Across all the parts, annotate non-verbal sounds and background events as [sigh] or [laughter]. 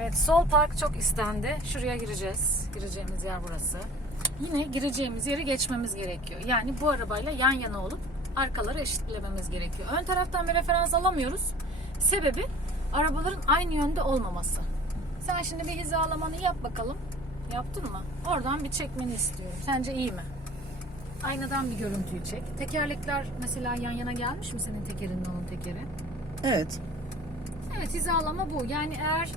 Evet sol park çok istendi. Şuraya gireceğiz. Gireceğimiz yer burası. Yine gireceğimiz yeri geçmemiz gerekiyor. Yani bu arabayla yan yana olup arkaları eşitlememiz gerekiyor. Ön taraftan bir referans alamıyoruz. Sebebi arabaların aynı yönde olmaması. Sen şimdi bir hizalamanı yap bakalım. Yaptın mı? Oradan bir çekmeni istiyorum. Sence iyi mi? Aynadan bir görüntüyü çek. Tekerlekler mesela yan yana gelmiş mi senin tekerinle onun tekeri? Evet. Evet hizalama bu. Yani eğer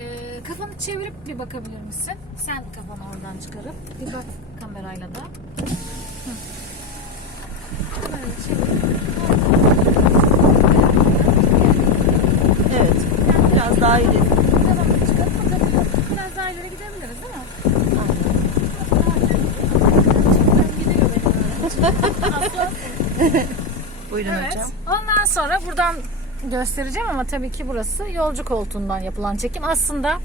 e, kafanı çevirip bir bakabilir misin? Sen kafanı oradan çıkarıp bir bak kamerayla da. Hı. Kamerayı çevir. Evet. Biraz daha ileri. Kafanı çıkarıp bakabilirsin. Biraz daha ileri gidebiliriz değil mi? Gidiyor benim öyle. Aslan. Buyurun hocam. Ondan sonra buradan göstereceğim ama tabii ki burası yolcu koltuğundan yapılan çekim. Aslında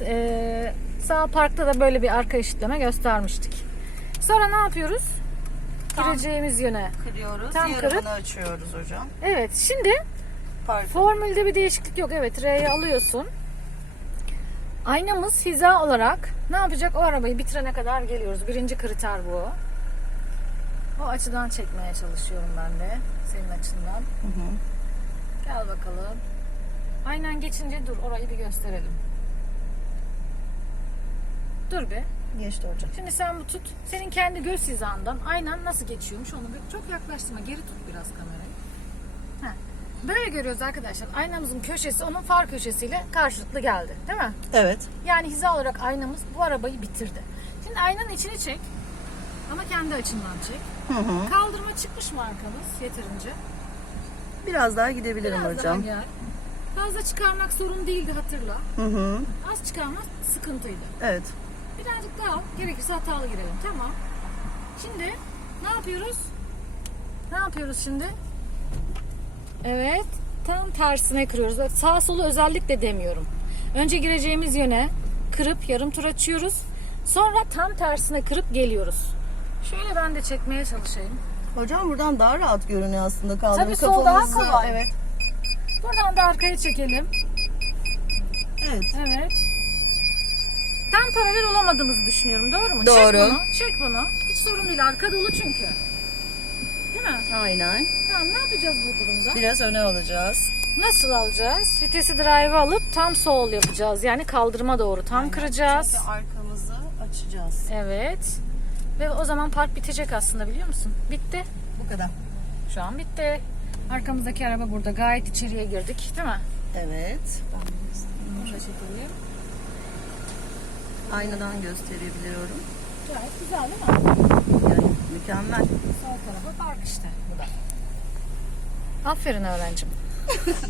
e, sağ parkta da böyle bir arka eşitleme göstermiştik. Sonra ne yapıyoruz? Gireceğimiz yöne. Kırıyoruz. Tam kırıp- açıyoruz hocam. Evet şimdi Park. formülde bir değişiklik yok. Evet R'yi alıyorsun. Aynamız hiza olarak ne yapacak? O arabayı bitirene kadar geliyoruz. Birinci kriter bu. O açıdan çekmeye çalışıyorum ben de. Senin açından. Hı hı. Gel bakalım. Aynen geçince dur orayı bir gösterelim. Dur be. Geçti hocam. Şimdi sen bu tut. Senin kendi göz hizandan aynen nasıl geçiyormuş onu bir çok yaklaştırma. Geri tut biraz kamerayı. Heh. Böyle görüyoruz arkadaşlar. Aynamızın köşesi onun far köşesiyle karşılıklı geldi. Değil mi? Evet. Yani hiza olarak aynamız bu arabayı bitirdi. Şimdi aynanın içini çek. Ama kendi açından çek. Hı hı. Kaldırma çıkmış mı arkamız yeterince? Biraz daha gidebilirim Biraz hocam. daha gel. Fazla çıkarmak sorun değildi hatırla. Hı hı. Az çıkarmak sıkıntıydı. Evet. Birazcık daha gerekirse hatalı girelim. Tamam. Şimdi ne yapıyoruz? Ne yapıyoruz şimdi? Evet. Tam tersine kırıyoruz. Bak, sağ solu özellikle demiyorum. Önce gireceğimiz yöne kırıp yarım tur açıyoruz. Sonra tam tersine kırıp geliyoruz. Şöyle ben de çekmeye çalışayım. Hocam buradan daha rahat görünüyor aslında kaldırıp Tabii sol daha kafamızı- kolay. Evet. Buradan da arkaya çekelim. Evet. Evet. Tam paralel olamadığımızı düşünüyorum. Doğru mu? Doğru. Çek bunu. Çek bunu. Hiç sorun değil. Arka dolu çünkü. Değil mi? Aynen. Tamam ne yapacağız bu durumda? Biraz öne alacağız. Nasıl alacağız? Vitesi drive alıp tam sol yapacağız. Yani kaldırıma doğru tam kıracağız. Çünkü arkamızı açacağız. Evet. Ve o zaman park bitecek aslında biliyor musun? Bitti. Bu kadar. Şu an bitti. Arkamızdaki araba burada. Gayet içeriye girdik. Değil mi? Evet. Şöyle çekelim. Aynadan gösterebiliyorum. Gayet güzel değil mi? Yani mükemmel. Sol tarafa park işte. Bu da. Aferin öğrencim. [laughs]